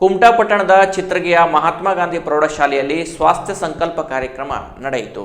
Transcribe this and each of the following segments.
ಕುಮಟಾ ಪಟ್ಟಣದ ಚಿತ್ರಗಿಯ ಮಹಾತ್ಮ ಗಾಂಧಿ ಪ್ರೌಢಶಾಲೆಯಲ್ಲಿ ಸ್ವಾಸ್ಥ್ಯ ಸಂಕಲ್ಪ ಕಾರ್ಯಕ್ರಮ ನಡೆಯಿತು.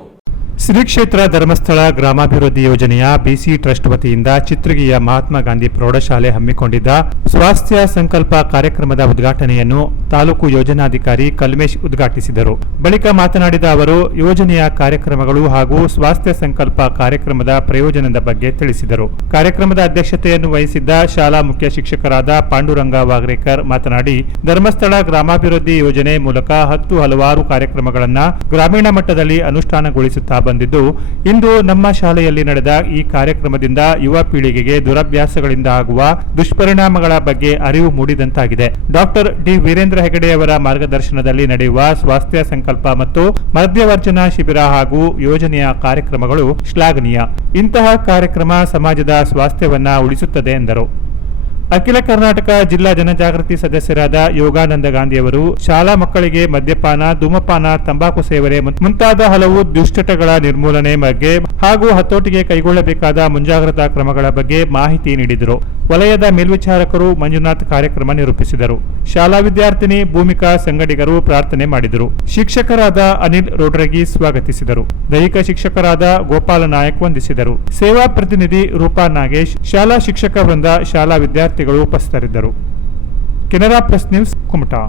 ಶ್ರೀ ಕ್ಷೇತ್ರ ಧರ್ಮಸ್ಥಳ ಗ್ರಾಮಾಭಿವೃದ್ಧಿ ಯೋಜನೆಯ ಬಿಸಿ ಟ್ರಸ್ಟ್ ವತಿಯಿಂದ ಚಿತ್ರಗಿಯ ಮಹಾತ್ಮ ಗಾಂಧಿ ಪ್ರೌಢಶಾಲೆ ಹಮ್ಮಿಕೊಂಡಿದ್ದ ಸ್ವಾಸ್ಥ್ಯ ಸಂಕಲ್ಪ ಕಾರ್ಯಕ್ರಮದ ಉದ್ಘಾಟನೆಯನ್ನು ತಾಲೂಕು ಯೋಜನಾಧಿಕಾರಿ ಕಲ್ಮೇಶ್ ಉದ್ಘಾಟಿಸಿದರು. ಬಳಿಕ ಮಾತನಾಡಿದ ಅವರು, ಯೋಜನೆಯ ಕಾರ್ಯಕ್ರಮಗಳು ಹಾಗೂ ಸ್ವಾಸ್ಥ್ಯ ಸಂಕಲ್ಪ ಕಾರ್ಯಕ್ರಮದ ಪ್ರಯೋಜನದ ಬಗ್ಗೆ ತಿಳಿಸಿದರು. ಕಾರ್ಯಕ್ರಮದ ಅಧ್ಯಕ್ಷತೆಯನ್ನು ವಹಿಸಿದ್ದ ಶಾಲಾ ಮುಖ್ಯ ಶಿಕ್ಷಕರಾದ ಪಾಂಡುರಂಗ ವಾಗ್ರೇಕರ್ ಮಾತನಾಡಿ, ಧರ್ಮಸ್ಥಳ ಗ್ರಾಮಾಭಿವೃದ್ಧಿ ಯೋಜನೆ ಮೂಲಕ ಹತ್ತು ಹಲವಾರು ಕಾರ್ಯಕ್ರಮಗಳನ್ನು ಗ್ರಾಮೀಣ ಮಟ್ಟದಲ್ಲಿ ಅನುಷ್ಠಾನಗೊಳಿಸುತ್ತಾ ಬಂದಿದ್ದು. ಇಂದು ನಮ್ಮ ಶಾಲೆಯಲ್ಲಿ ನಡೆದ ಈ ಕಾರ್ಯಕ್ರಮದಿಂದ ಯುವ ಪೀಳಿಗೆಗೆ ದುರಭ್ಯಾಸಗಳಿಂದ ಆಗುವ ದುಷ್ಪರಿಣಾಮಗಳ ಬಗ್ಗೆ ಅರಿವು ಮೂಡಿದಂತಾಗಿದೆ. ಡಾಕ್ಟರ್ ಡಿ ವೀರೇಂದ್ರ ಹೆಗಡೆಯವರ ಮಾರ್ಗದರ್ಶನದಲ್ಲಿ ನಡೆಯುವ ಸ್ವಾಸ್ಥ್ಯ ಸಂಕಲ್ಪ ಮತ್ತು ಮದ್ಯವರ್ಜನ ಶಿಬಿರ ಹಾಗೂ ಯೋಜನೆಯ ಕಾರ್ಯಕ್ರಮಗಳು ಶ್ಲಾಘನೀಯ. ಇಂತಹ ಕಾರ್ಯಕ್ರಮ ಸಮಾಜದ ಸ್ವಾಸ್ಥ್ಯವನ್ನ ಉಳಿಸುತ್ತದೆ ಎಂದರು. ಅಖಿಲ ಕರ್ನಾಟಕ ಜಿಲ್ಲಾ ಜನಜಾಗೃತಿ ಸದಸ್ಯರಾದ ಯೋಗಾನಂದ ಗಾಂಧಿಯವರು ಶಾಲಾ ಮಕ್ಕಳಿಗೆ ಮದ್ಯಪಾನ, ಧೂಮಪಾನ, ತಂಬಾಕು ಸೇವನೆ ಮುಂತಾದ ಹಲವು ದುಶ್ಚಟಗಳ ನಿರ್ಮೂಲನೆ ಬಗ್ಗೆ ಹಾಗೂ ಹತೋಟಿಗೆ ಕೈಗೊಳ್ಳಬೇಕಾದ ಮುಂಜಾಗ್ರತಾ ಕ್ರಮಗಳ ಬಗ್ಗೆ ಮಾಹಿತಿ ನೀಡಿದರು. ವಲಯದ ಮೇಲ್ವಿಚಾರಕರು ಮಂಜುನಾಥ್ ಕಾರ್ಯಕ್ರಮ ನಿರೂಪಿಸಿದರು. ಶಾಲಾ ವಿದ್ಯಾರ್ಥಿನಿ ಭೂಮಿಕಾ ಸಂಗಡಿಗರು ಪ್ರಾರ್ಥನೆ ಮಾಡಿದರು. ಶಿಕ್ಷಕರಾದ ಅನಿಲ್ ರೋಡ್ರಗಿ ಸ್ವಾಗತಿಸಿದರು. ದೈಹಿಕ ಶಿಕ್ಷಕರಾದ ಗೋಪಾಲ ನಾಯಕ್ ವಂದಿಸಿದರು. ಸೇವಾ ಪ್ರತಿನಿಧಿ ರೂಪಾ ನಾಗೇಶ್, ಶಾಲಾ ಶಿಕ್ಷಕ ವೃಂದ ಶಾಲಾ ವಿದ್ಯಾರ್ಥಿಗಳು ಉಪಸ್ಥಿತರಿದ್ದರು. Canara press news Kumta.